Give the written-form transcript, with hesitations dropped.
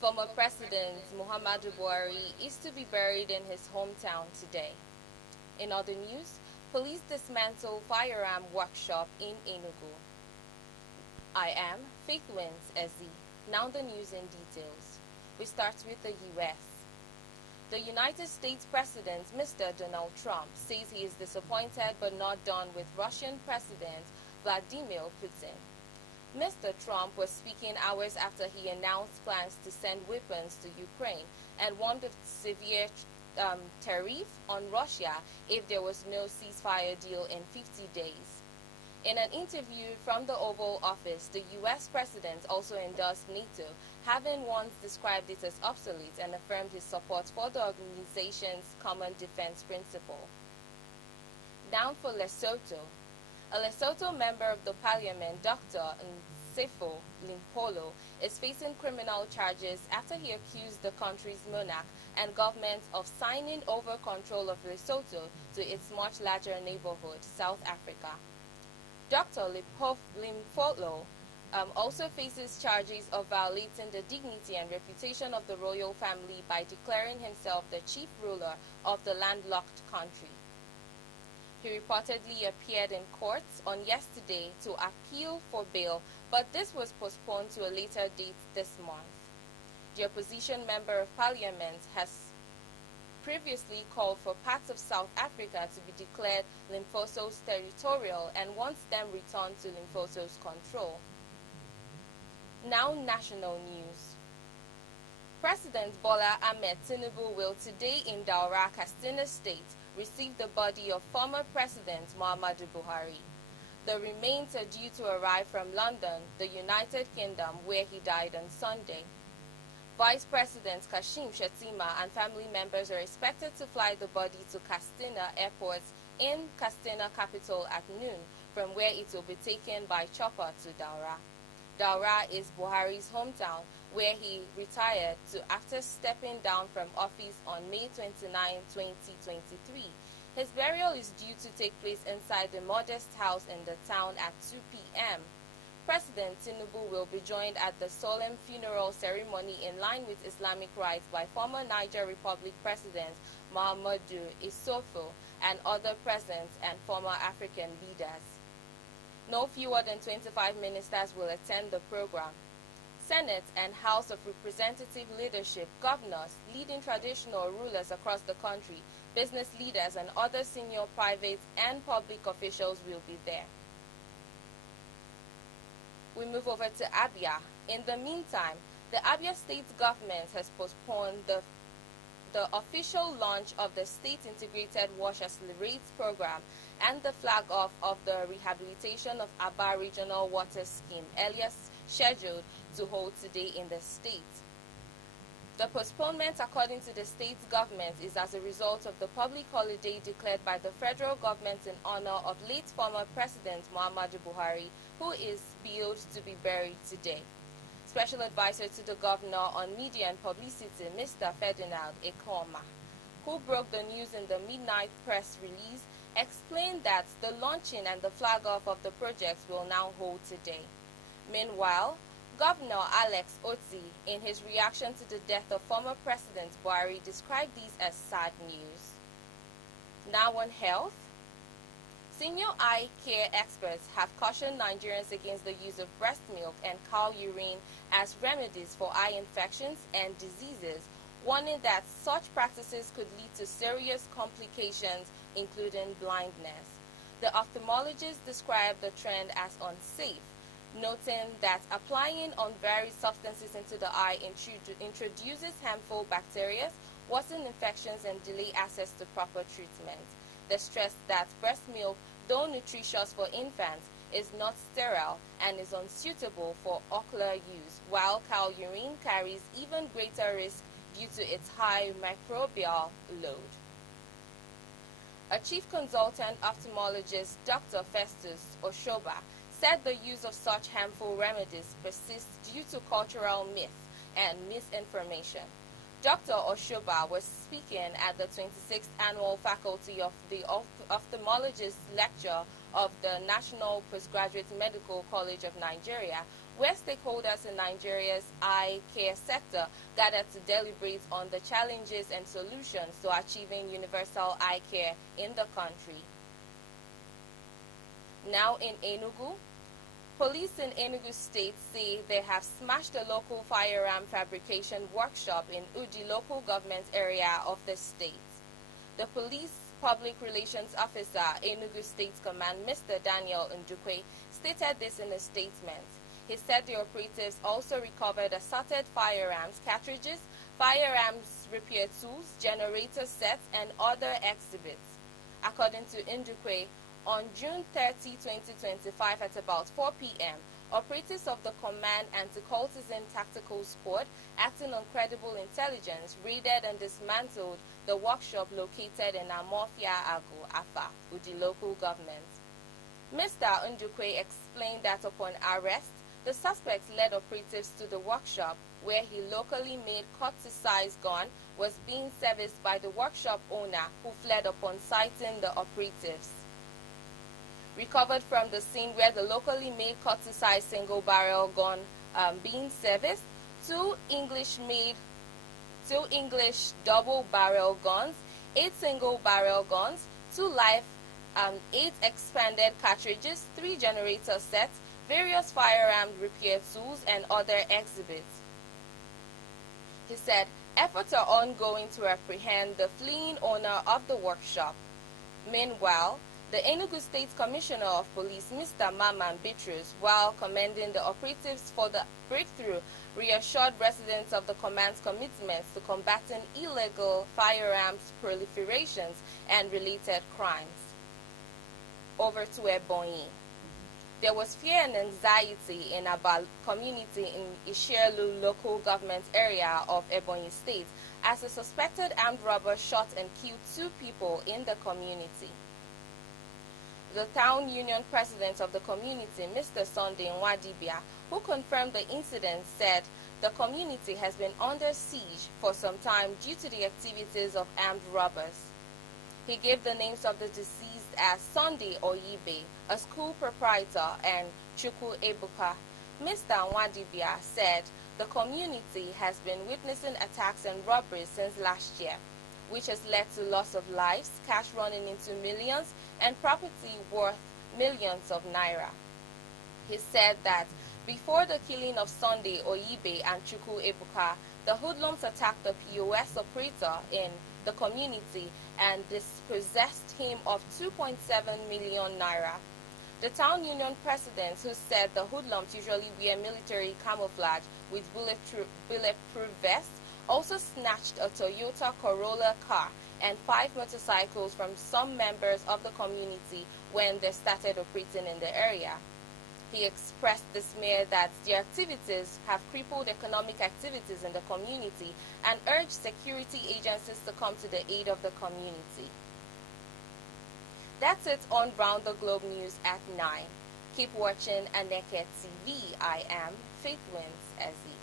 Former President Muhammadu Buhari is to be buried in his hometown today. In other news, police dismantle firearm workshop in Enugu. I am Faith Wins SZ. Now the news in details. We start with the U.S. The United States President, Mr. Donald Trump, says he is disappointed but not done with Russian President Vladimir Putin. Mr. Trump was speaking hours after he announced plans to send weapons to Ukraine and warned of severe tariff on Russia if there was no ceasefire deal in 50 days. In an interview from the Oval Office, the U.S. President also endorsed NATO, having once described it as obsolete and affirmed his support for the organization's common defense principle. Down for Lesotho. A Lesotho member of the parliament, Dr. Nsefo Limpolo, is facing criminal charges after he accused the country's monarch and government of signing over control of Lesotho to its much larger neighborhood, South Africa. Dr. Limpolo also faces charges of violating the dignity and reputation of the royal family by declaring himself the chief ruler of the landlocked country. He reportedly appeared in court on yesterday to appeal for bail, but this was postponed to a later date this month. The opposition member of parliament has previously called for parts of South Africa to be declared Limpopo's territorial and wants them returned to Limpopo's control. Now national news. President Bola Ahmed Tinubu will today in Daura, Katsina State, receive the body of former President Muhammadu Buhari. The remains are due to arrive from London, the United Kingdom, where he died on Sunday. Vice President Kashim Shettima and family members are expected to fly the body to Katsina Airport in Katsina capital at noon, from where it will be taken by chopper to Daura. Daura is Buhari's hometown, where he retired after stepping down from office on May 29, 2023. His burial is due to take place inside the modest house in the town at 2 p.m. President Tinubu will be joined at the solemn funeral ceremony in line with Islamic rites by former Niger Republic President Mahamadou Issoufou and other present and former African leaders. No fewer than 25 ministers will attend the program. Senate and House of Representative leadership, governors, leading traditional rulers across the country, business leaders, and other senior private and public officials will be there. We move over to Abia. In the meantime, the Abia state government has postponed the official launch of the State Integrated Wash Accelerates program and the flag-off of the rehabilitation of Aba Regional Water Scheme, earlier scheduled to hold today in the state. The postponement, according to the state government, is as a result of the public holiday declared by the federal government in honor of late former President Muhammadu Buhari, who is billed to be buried today. Special Advisor to the Governor on Media and Publicity, Mr. Ferdinand Ekoma, who broke the news in the midnight press release, explained that the launching and the flag-off of the project will now hold today. Meanwhile, Governor Alex Oti, in his reaction to the death of former President Buhari, described these as sad news. Now on health. Senior eye care experts have cautioned Nigerians against the use of breast milk and cow urine as remedies for eye infections and diseases, warning that such practices could lead to serious complications, including blindness. The ophthalmologist described the trend as unsafe, noting that applying unvaried substances into the eye introduces harmful bacteria, worsen infections, and delay access to proper treatment. They stressed that breast milk, though nutritious for infants, is not sterile and is unsuitable for ocular use, while cow urine carries even greater risk due to its high microbial load. A chief consultant ophthalmologist, Dr. Festus Oshoba, said the use of such harmful remedies persists due to cultural myth and misinformation. Dr. Oshoba was speaking at the 26th Annual Faculty of the Ophthalmologist Lecture of the National Postgraduate Medical College of Nigeria where stakeholders in Nigeria's eye care sector gathered to deliberate on the challenges and solutions to achieving universal eye care in the country. Now in Enugu, police in Enugu State say they have smashed a local firearm fabrication workshop in Uji local government area of the state. The police public relations officer, Enugu State Command, Mr. Daniel Ndukwe, stated this in a statement. He said the operatives also recovered assorted firearms cartridges, firearms repair tools, generator sets, and other exhibits. According to Ndukwe, on June 30, 2025 at about 4 p.m., operatives of the Command Anti-Cultism Tactical Squad, acting on credible intelligence, raided and dismantled the workshop located in Amofia Agu, Afa, Uji local government. Mr. Ndukwe explained that upon arrest, the suspects led operatives to the workshop where he locally made cut-to-size gun was being serviced by the workshop owner who fled upon sighting the operatives. Recovered from the scene where the locally made cut-to-size single-barrel gun being serviced, two English double-barrel guns, 8 single-barrel guns, 2 live 8 expanded cartridges, 3 generator sets, various firearm repair tools, and other exhibits. He said efforts are ongoing to apprehend the fleeing owner of the workshop. Meanwhile, the Enugu State Commissioner of Police, Mr. Maman Bitrus, while commending the operatives for the breakthrough, reassured residents of the command's commitments to combating illegal firearms proliferations and related crimes. Over to Ebonyi. There was fear and anxiety in Abal community in Ishielu local government area of Ebonyi State as a suspected armed robber shot and killed 2 people in the community. The town union president of the community, Mr. Sunday Nwadibia, who confirmed the incident, said the community has been under siege for some time due to the activities of armed robbers. He gave the names of the deceased as Sunday Oyibe, a school proprietor, and Chukwu Ebuka. Mr. Nwadibia said the community has been witnessing attacks and robberies since last year, which has led to loss of lives, cash running into millions, and property worth millions of naira. He said that before the killing of Sunday Oyibe and Chukwu Ebuka, the hoodlums attacked the POS operator in the community and dispossessed him of 2.7 million naira. The town union president, who said the hoodlums usually wear military camouflage with bulletproof vests, also snatched a Toyota Corolla car and 5 motorcycles from some members of the community when they started operating in the area. He expressed dismay that the activities have crippled economic activities in the community and urged security agencies to come to the aid of the community. That's it on Round the Globe News at 9. Keep watching Aneke TV. I am Faith Wins Ezzy.